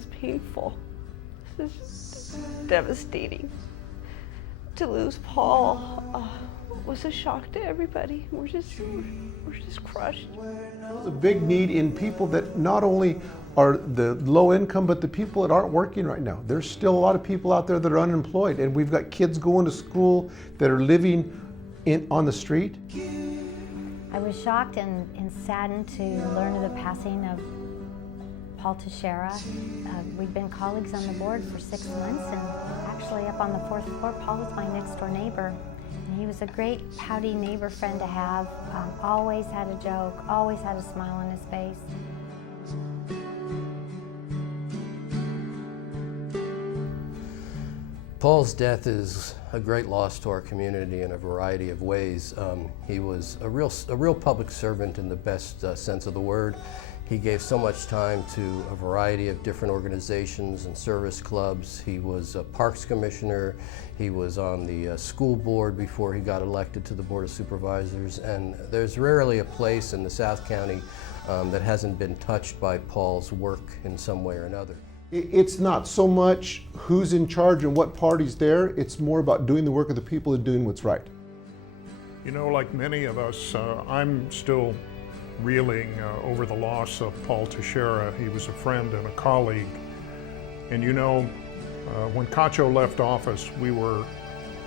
is painful. This is devastating. To lose Paul was a shock to everybody. We're just crushed. There's a big need in people that not only are the low income, but the people that aren't working right now. There's still a lot of people out there that are unemployed, and we've got kids going to school that are living on the street. I was shocked and saddened to learn of the passing of Paul Teixeira. We'd been colleagues on the board for 6 months, and actually up on the 4th floor, Paul was my next door neighbor. And he was a great pouty neighbor friend to have, always had a joke, always had a smile on his face. Paul's death is a great loss to our community in a variety of ways. He was a real public servant in the best sense of the word. He gave so much time to a variety of different organizations and service clubs. He was a parks commissioner. He was on the school board before he got elected to the Board of Supervisors. And there's rarely a place in the South County that hasn't been touched by Paul's work in some way or another. It's not so much who's in charge and what party's there, it's more about doing the work of the people and doing what's right. You know, like many of us, I'm still reeling over the loss of Paul Teixeira. He was a friend and a colleague. And you know, when Cacho left office, we were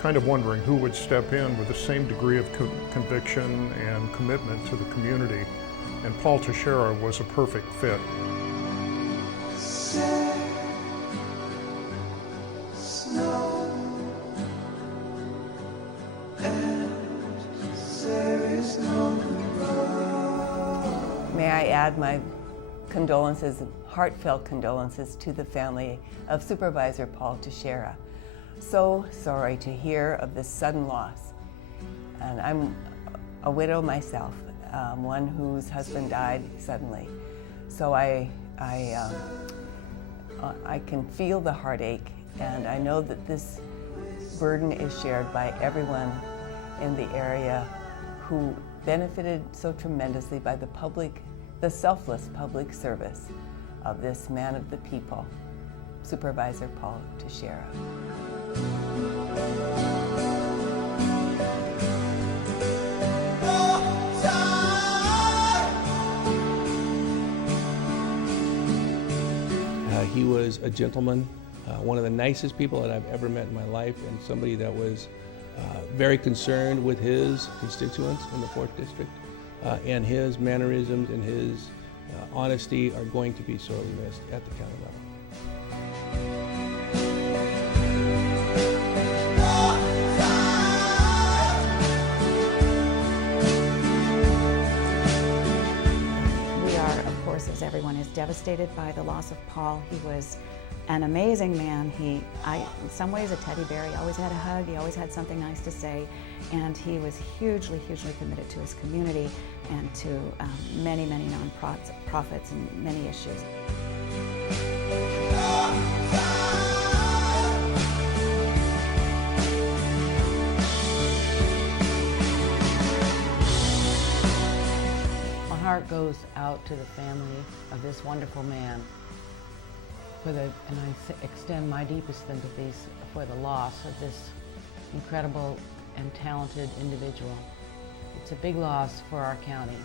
kind of wondering who would step in with the same degree of conviction and commitment to the community. And Paul Teixeira was a perfect fit. May I add my condolences, heartfelt condolences to the family of Supervisor Paul Teixeira. So sorry to hear of this sudden loss. And I'm a widow myself, one whose husband died suddenly. So I can feel the heartache, and I know that this burden is shared by everyone in the area who benefited so tremendously by the selfless public service of this man of the people, Supervisor Paul Teixeira. He was a gentleman, one of the nicest people that I've ever met in my life, and somebody that was very concerned with his constituents in the 4th District, and his mannerisms and his honesty are going to be sorely missed at the county level. As everyone is devastated by the loss of Paul. He was an amazing man. In some ways, a teddy bear. He always had a hug. He always had something nice to say. And he was hugely, hugely committed to his community and to many, many nonprofits and many issues. My heart goes out to the family of this wonderful man, and I extend my deepest sympathies for the loss of this incredible and talented individual. It's a big loss for our county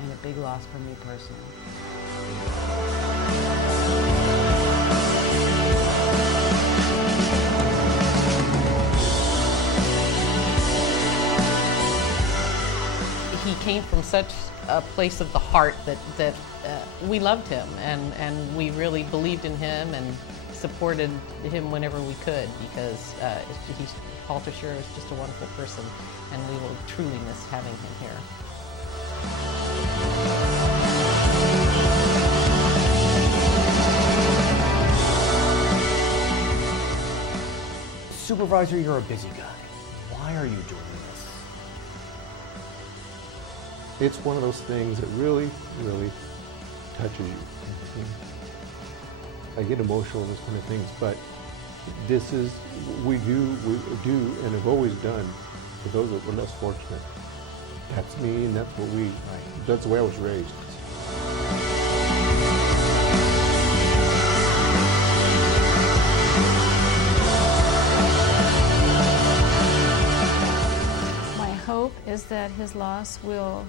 and a big loss for me personally. He came from such a place of the heart that we loved him, and we really believed in him and supported him whenever we could, because Paul Teixeira is just a wonderful person, and we will truly miss having him here. Supervisor, you're a busy guy. Why are you doing this? It's one of those things that really, really touches you. I get emotional in those kind of things, but this is what we do and have always done for those that were less fortunate. That's me, and that's the way I was raised. that his loss will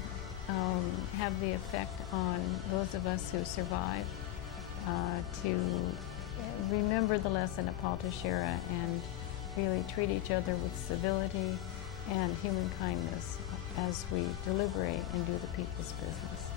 have the effect on those of us who survive to remember the lesson of Paul Teixeira and really treat each other with civility and human kindness as we deliberate and do the people's business.